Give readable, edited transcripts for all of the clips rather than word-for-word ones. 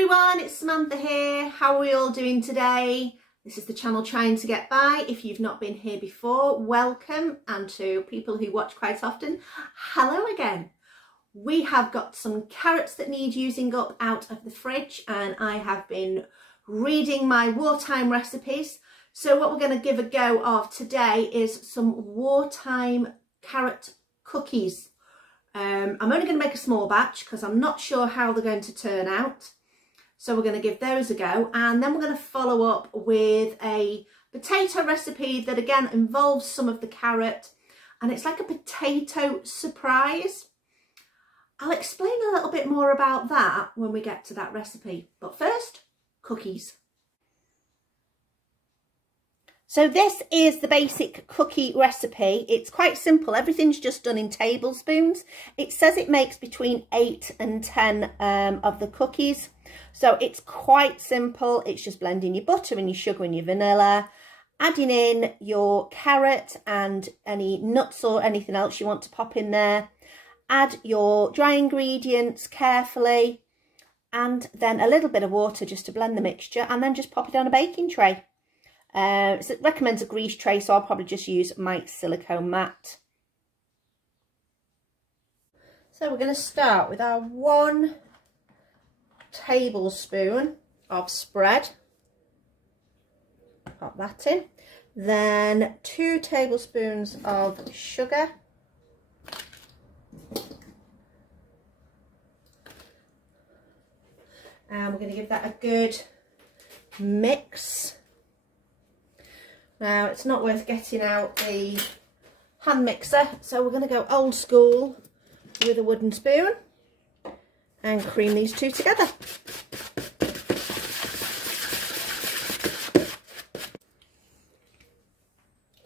everyone, it's Samantha here. How are we all doing today? This is the channel Trying to Get By. If you've not been here before, welcome, and to people who watch quite often, hello again. We have got some carrots that need using up out of the fridge, and I have been reading my wartime recipes. So what we're going to give a go of today is some wartime carrot cookies. I'm only going to make a small batch because I'm not sure how they're going to turn out. So we're going to give those a go, and then we're going to follow up with a potato recipe that again involves some of the carrot, and it's like a potato surprise. I'll explain a little bit more about that when we get to that recipe, but first, cookies. So this is the basic cookie recipe. It's quite simple. Everything's just done in tablespoons. It says it makes between 8 and 10 of the cookies. So it's quite simple. It's just blending your butter and your sugar and your vanilla, adding in your carrot and any nuts or anything else you want to pop in there. Add your dry ingredients carefully, and then a little bit of water just to blend the mixture, and then just pop it on a baking tray. It recommends a grease tray, so I'll probably just use my silicone mat. So we're going to start with our 1 tablespoon of spread. Pop that in. Then 2 tablespoons of sugar. And we're going to give that a good mix. Now, it's not worth getting out the hand mixer, so we're going to go old school with a wooden spoon and cream these two together.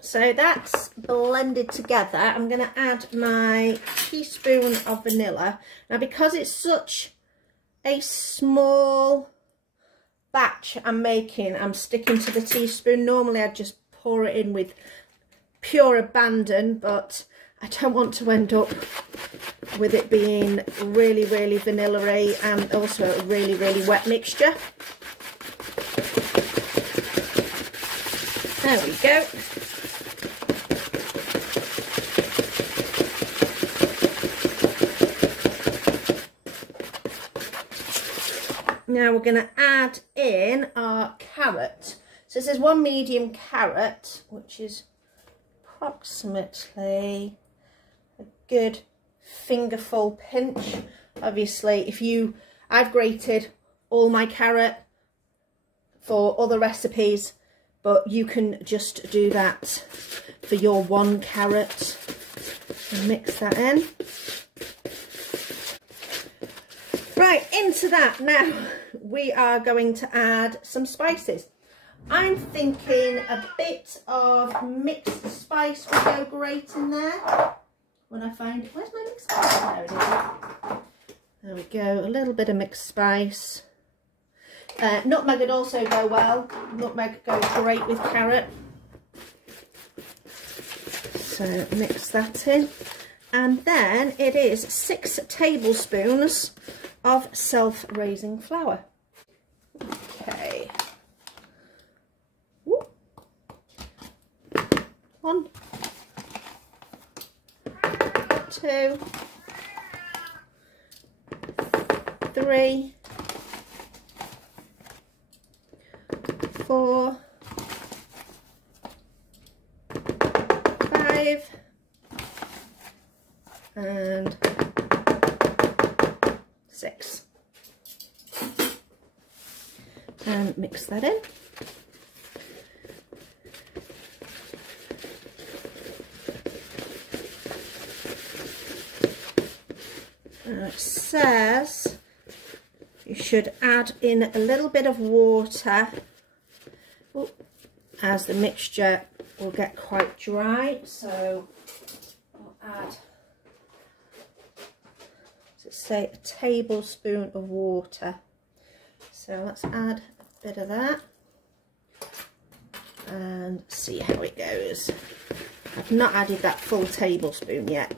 So that's blended together. I'm going to add my teaspoon of vanilla. Now, because it's such a small batch I'm making, I'm sticking to the teaspoon. Normally I'd just pour it in with pure abandon, but I don't want to end up with it being really vanilla-y and also a really wet mixture. There we go. Now we're going to add in our carrot. So this is 1 medium carrot, which is approximately a good fingerful pinch. Obviously, I've grated all my carrot for other recipes, but you can just do that for your 1 carrot and mix that in. Right, into that now we are going to add some spices. I'm thinking a bit of mixed spice would go great in there. When I find, where's my mixed spice? There it is. There we go, a little bit of mixed spice. Nutmeg would also go well. Nutmeg goes great with carrot. So mix that in. And then it is 6 tablespoons of self-raising flour. Okay. Woo. 1, 2, 3, 4, 5, and 6. And mix that in. Now it says you should add in a little bit of water as the mixture will get quite dry. So we'll add, let's say, a tablespoon of water. So let's add a bit of that and see how it goes. I've not added that full tablespoon yet.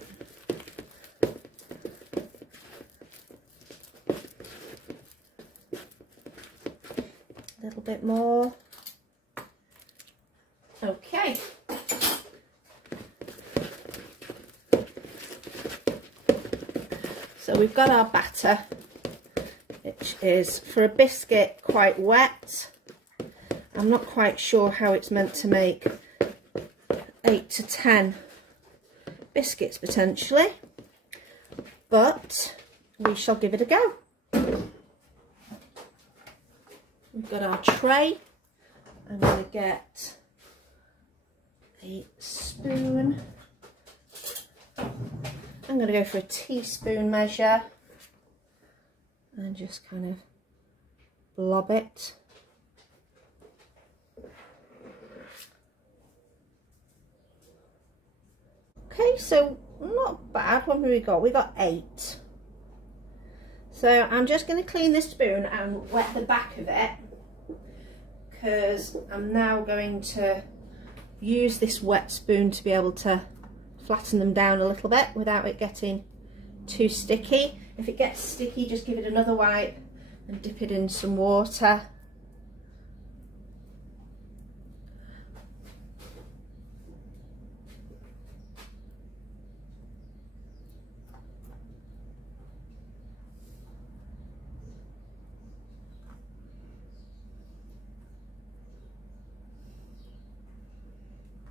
A little bit more. Okay. So we've got our batter, which is for a biscuit quite wet. I'm not quite sure how it's meant to make 8 to 10 biscuits potentially, but we shall give it a go. We've got our tray. I'm going to get a spoon. I'm going to go for a teaspoon measure and just kind of blob it. Okay, so not bad. What have we got? We got 8. So I'm just going to clean this spoon and wet the back of it, because I'm now going to use this wet spoon to be able to flatten them down a little bit without it getting too sticky. If it gets sticky, just give it another wipe and dip it in some water.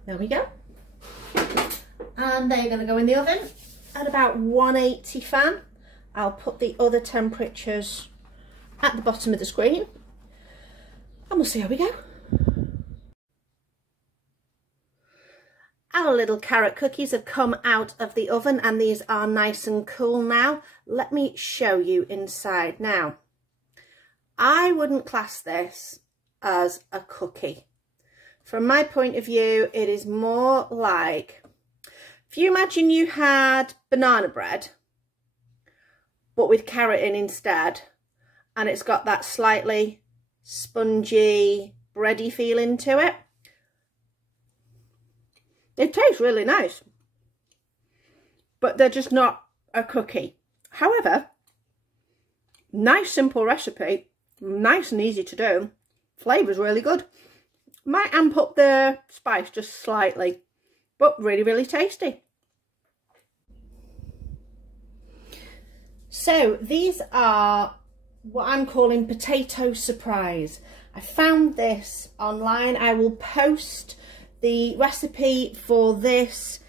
There we go. And they're going to go in the oven at about 180 fan. I'll put the other temperatures at the bottom of the screen and we'll see how we go. Our little carrot cookies have come out of the oven and these are nice and cool now. Let me show you inside. Now, I wouldn't class this as a cookie. From my point of view, it is more like, if you imagine you had banana bread, but with carrot in instead, and it's got that slightly spongy, bready feeling to it. It tastes really nice, but they're just not a cookie. However, nice simple recipe, nice and easy to do, flavour's really good. Might amp up the spice just slightly, but really, really tasty. So these are what I'm calling potato surprise. I found this online. I will post the recipe for this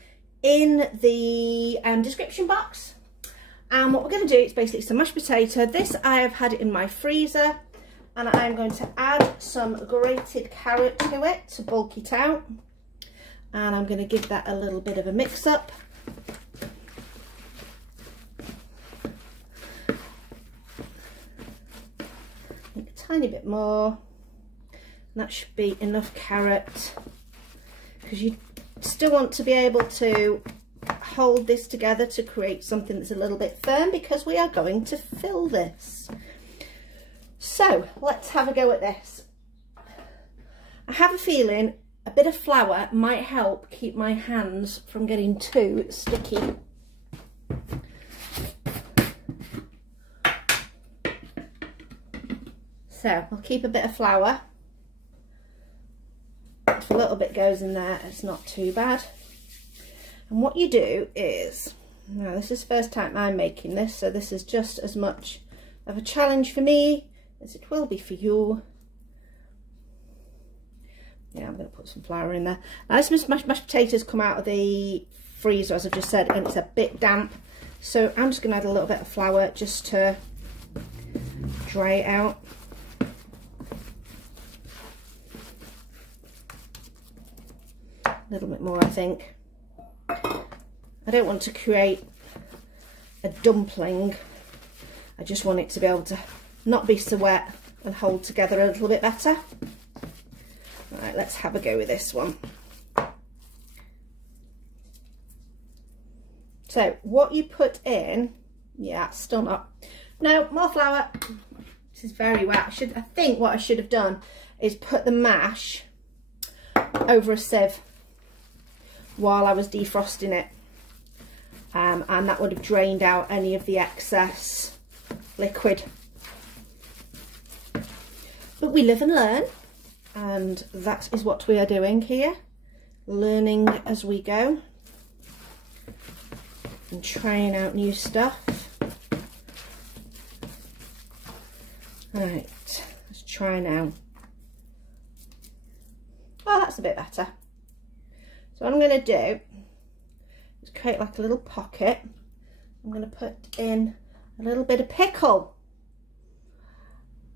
in the description box. And what we're going to do is basically some mashed potato. This, I have had it in my freezer. And I'm going to add some grated carrot to it to bulk it out. And I'm going to give that a little bit of a mix up. A tiny bit more. And that should be enough carrot, because you still want to be able to hold this together to create something that's a little bit firm, because we are going to fill this. So let's have a go at this. I have a feeling a bit of flour might help keep my hands from getting too sticky. So I'll keep a bit of flour. If a little bit goes in there, it's not too bad. And what you do is, now this is the first time I'm making this, so this is just as much of a challenge for me as it will be for you. Yeah, I'm going to put some flour in there. Now this mashed potatoes come out of the freezer, as I've just said, and it's a bit damp. So I'm just going to add a little bit of flour just to dry it out. A little bit more, I think. I don't want to create a dumpling. I just want it to be able to not be so wet and hold together a little bit better. Right, let's have a go with this one. So what you put in, yeah, still not. No, more flour. This is very wet. I think what I should have done is put the mash over a sieve while I was defrosting it, and that would have drained out any of the excess liquid. But we live and learn, and that is what we are doing here, learning as we go and trying out new stuff. Right, let's try now. Oh, that's a bit better. So what I'm going to do is create like a little pocket. I'm going to put in a little bit of pickle.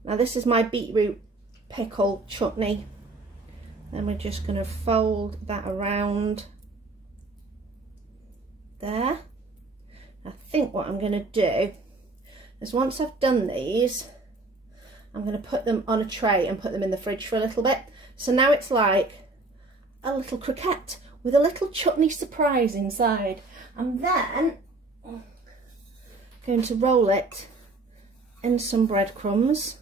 Now this is my beetroot pickle chutney. Then we're just going to fold that around there. I think what I'm going to do is once I've done these, I'm going to put them on a tray and put them in the fridge for a little bit. So now it's like a little croquette with a little chutney surprise inside. And then I'm going to roll it in some breadcrumbs.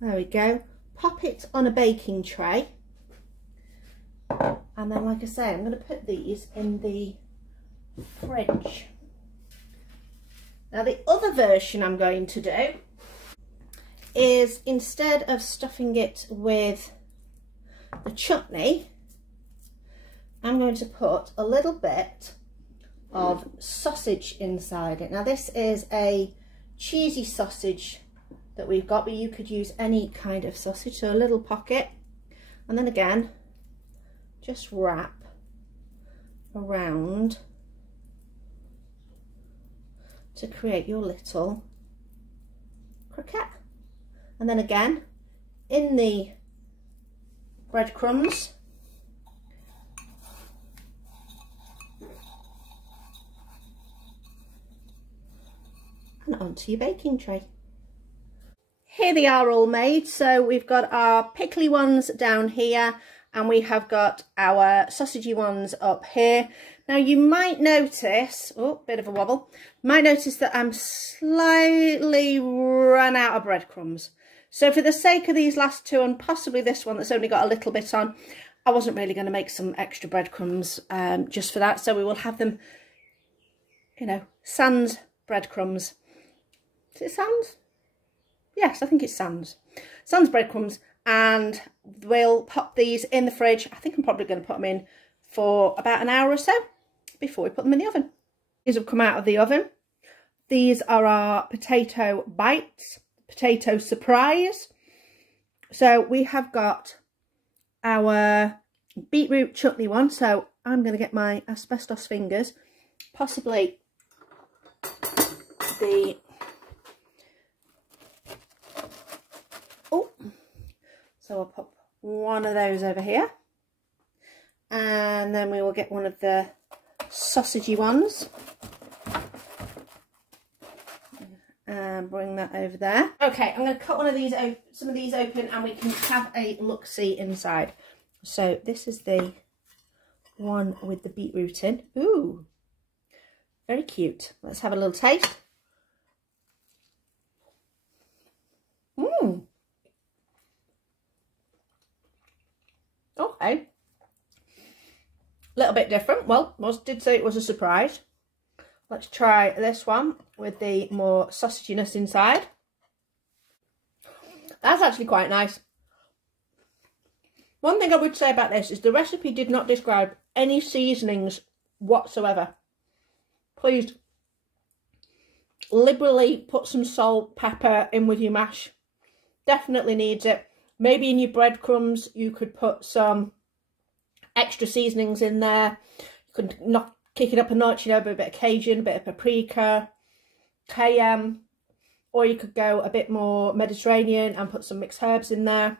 There we go. Pop it on a baking tray. And then, like I say, I'm going to put these in the fridge. Now the other version I'm going to do is, instead of stuffing it with the chutney, I'm going to put a little bit of sausage inside it. Now this is a cheesy sausage that we've got, but you could use any kind of sausage. So a little pocket, and then again just wrap around to create your little croquette. And then again in the breadcrumbs, and onto your baking tray. Here they are all made. So we've got our pickly ones down here, and we have got our sausagey ones up here. Now you might notice, oh, bit of a wobble, might notice that I'm slightly run out of breadcrumbs. So for the sake of these last two, and possibly this one that's only got a little bit on, I wasn't really going to make some extra breadcrumbs just for that. So we will have them, you know, sans breadcrumbs. Is it sans? Yes, I think it's sans. Sans breadcrumbs. And we'll pop these in the fridge. I think I'm probably going to put them in for about an hour or so before we put them in the oven. These have come out of the oven. These are our potato bites, potato surprise. So we have got our beetroot chutney one. So I'm going to get my asbestos fingers, possibly the... oh. So I'll pop one of those over here, and then we will get one of the sausagey ones and bring that over there. Okay, I'm going to cut one of these, some of these open, and we can have a look-see inside. So this is the one with the beetroot in. Ooh, very cute. Let's have a little taste. Mmm. Okay, a little bit different. Well, most did say it was a surprise. Let's try this one with the more sausaginess inside. That's actually quite nice. One thing I would say about this is the recipe did not describe any seasonings whatsoever. Please liberally put some salt, pepper in with your mash. Definitely needs it. Maybe in your breadcrumbs you could put some extra seasonings in there. You could kick it up a notch, you know, a bit of Cajun, a bit of paprika, cayenne, or you could go a bit more Mediterranean and put some mixed herbs in there.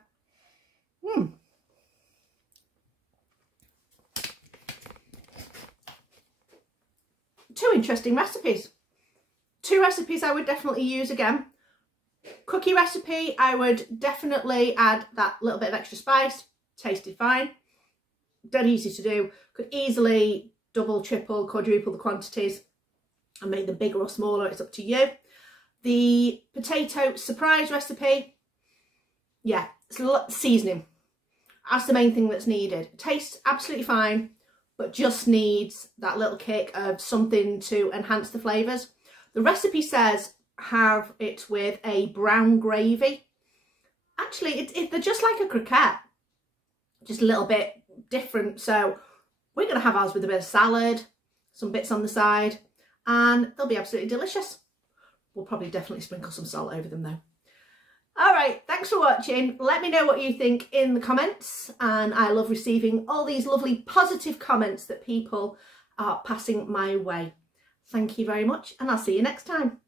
Two interesting recipes. Two recipes I would definitely use again. Cookie recipe, I would definitely add that little bit of extra spice. Tasted fine. Dead easy to do. Could easily double, triple, quadruple the quantities and make them bigger or smaller. It's up to you. The potato surprise recipe, yeah, it's a lot seasoning. That's the main thing that's needed. Tastes absolutely fine, but just needs that little kick of something to enhance the flavours. The recipe says have it with a brown gravy. Actually, they're just like a croquette, just a little bit different. So we're going to have ours with a bit of salad, some bits on the side, and they'll be absolutely delicious. We'll probably definitely sprinkle some salt over them though. All right, thanks for watching. Let me know what you think in the comments, and I love receiving all these lovely positive comments that people are passing my way. Thank you very much, and I'll see you next time.